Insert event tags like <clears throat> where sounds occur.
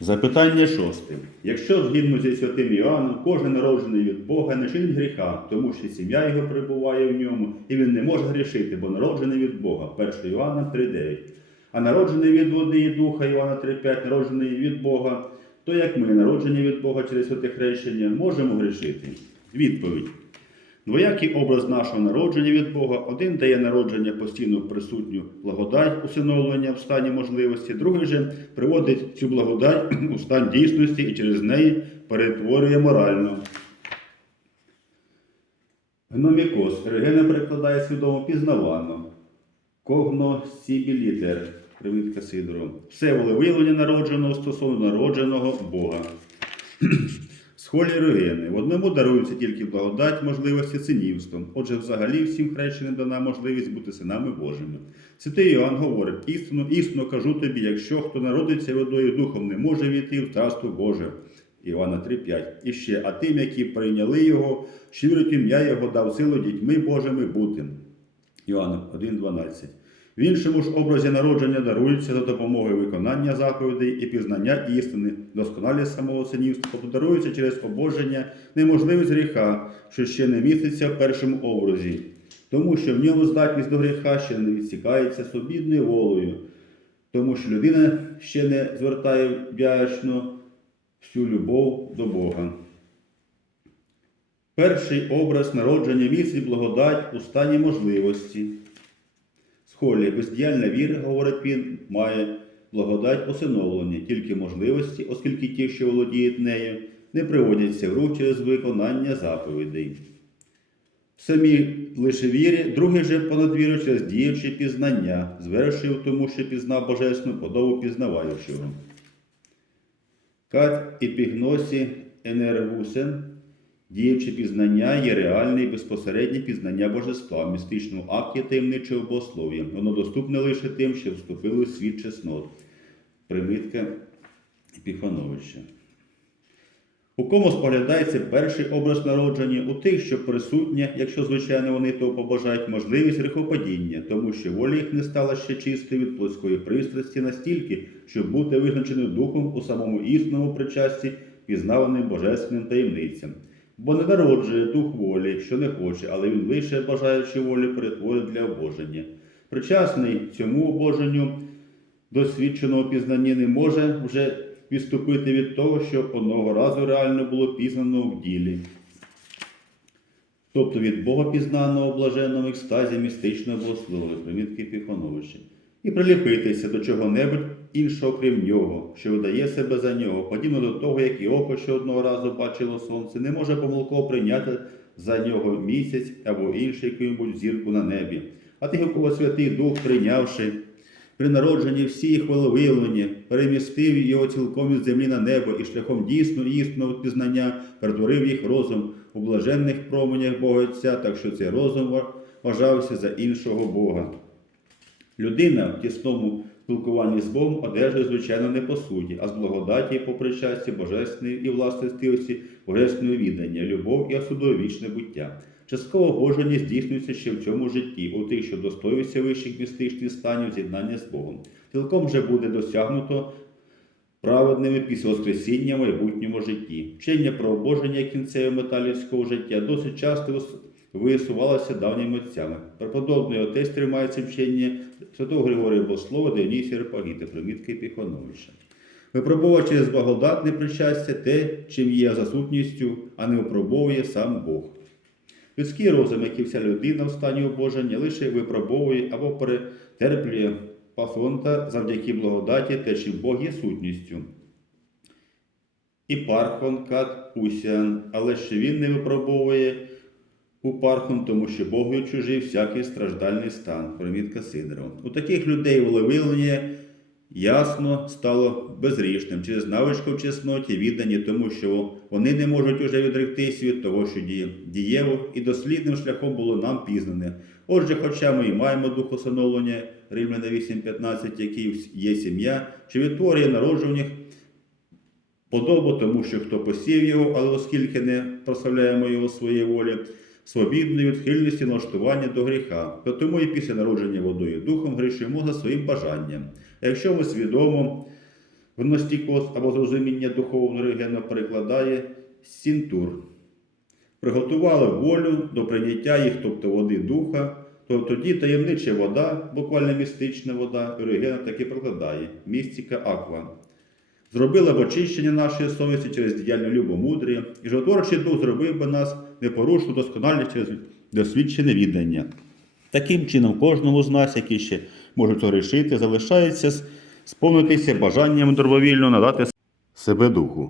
Запитання шосте. Якщо згідно зі святим Іоанном, кожен народжений від Бога не чинить гріха, тому що сім'я його перебуває в ньому, і він не може грішити, бо народжений від Бога. 1 Іоанна 3,9. А народжений від води і духа Іоанна 3,5, народжений від Бога, то як ми, народжені від Бога через святе хрещення, можемо грішити? Відповідь. Двоякий образ нашого народження від Бога. Один дає народження постійно присутню благодать усиновлення в стані можливості, другий же приводить цю благодать <clears throat> у стан дійсності і через неї перетворює морально. Гномікос. Регена перекладає свідомо пізнавано. Когносібілітер. Привітка Сидору. Все волевиявлення народженого стосовно народженого Бога. <clears throat> Схолі рогени. В одному дарується тільки благодать можливості синівством. Отже, взагалі всім хрещеним дана можливість бути синами Божими. Святий Іоанн говорить: істину, істину кажу тобі, якщо хто народиться водою духом, не може війти в царство Боже. Іоанна 3,5. І ще, а тим, які прийняли його, що ім'я Його дав силу дітьми Божими бути. Іоанна 1,12. В іншому ж образі народження дарується за допомогою виконання заповідей і пізнання істини, досконалість самого синівства, тобто дарується через обоження неможливість гріха, що ще не міститься в першому образі, тому що в ньому здатність до гріха ще не відсікається свобідною волею, тому що людина ще не звертає вдячно всю любов до Бога. Перший образ народження містить благодать у стані можливості. Схолі бездіяльна віра, говорить він, має благодать усиновлення, тільки можливості, оскільки ті, що володіють нею, не приводяться в рух через виконання заповідей. Самі лише вірі, другий же понад віру через діюче пізнання, звершив тому, що пізнав божественну подобу пізнаваючого. Кат епігносі енергусен Діюче пізнання є реальне і безпосереднє пізнання божества в містичному акті таємничого богослов'я. Воно доступне лише тим, що вступили в світ чеснот. Примітка Епіфановича. У кому споглядається перший образ народження? У тих, що присутня, якщо, звичайно, вони того побажають, можливість гріхопадіння, тому що воля їх не стала ще чистою від плоської пристрасті настільки, щоб бути визначеним духом у самому існому причасті, пізнаваним божественним таємницям. Бо не народжує дух волі, що не хоче, але він лише бажаючи волі перетворить для обоження. Причасний цьому обоженню досвідченого пізнання не може вже відступити від того, що одного разу реально було пізнано в ділі. Тобто від Бога пізнаного в блаженному екстазі містичного богослова, примітки Піфановича, і приліпитися до чого-небудь іншого, крім нього, що видає себе за нього, подібно до того, як і око, що одного разу бачило сонце, не може помилково прийняти за нього місяць або інший який-небудь зірку на небі. А тих, у кого Святий Дух, прийнявши при народженні всі їх волевиявлення, перемістив його цілком із землі на небо і шляхом дійсно істинного пізнання перетворив їх розум у блаженних променях Бога Отця, так що цей розум вважався за іншого Бога. Людина в тісному спілкуванні з Богом одержує, звичайно, не по суді, а з благодаті по причасті Божественної і властивості Божественного віддання, любов і осудовічне буття. Частково боження здійснюється ще в цьому житті, у тих, що достоюються вищих містичних станів з'єднання з Богом. Цілком вже буде досягнуто праведними після Воскресіння в майбутньому житті. Вчення про обоження кінцевої мета людського життя досить часто вис- висувалося давніми отцями. Преподобний отець тримається вчення святого Григорія Богослова Діонісія Репагіта, примітки Піхоновича. Випробовує через благодатне причастя те, чим є за сутністю, а не випробовує сам Бог. Людський розум, як вся людина в стані обоження, лише випробовує або перетерплює пафонта завдяки благодаті те, чим Бог є сутністю. І пархон кат усян, але ще він не випробовує у пархон, тому що Богу чужий всякий страждальний стан. Примітка Сидорова. У таких людей волевиявлення ясно стало безрішним через навичку в чесноті, віддані тому, що вони не можуть уже відректись від того, що діє дієво, і дослідним шляхом було нам пізнане. Отже, хоча ми і маємо дух усиновлення, Римляна 8.15, який є сім'я, що відтворює народжуваних подобу, тому що хто посів його, але оскільки не прославляємо його своєї волі, свобідної відхильності налаштування до гріха, то тому і після народження водою духом грішимо за своїм бажанням. Якщо ми свідомо Виностікос або зрозуміння духовного регіону перекладає сінтур. Приготували волю до прийняття їх, тобто води духа, то тоді таємнича вода, буквально містична вода, Оригена таки прикладає містика аква. Зробила б очищення нашої совісті через діяльну любомудрі, і животворчий дух зробив би нас непорушно досконалість через досвідчене віддання. Таким чином, кожному з нас, які ще можуть рішити, залишається сповнитися бажанням добровільно надати себе духу.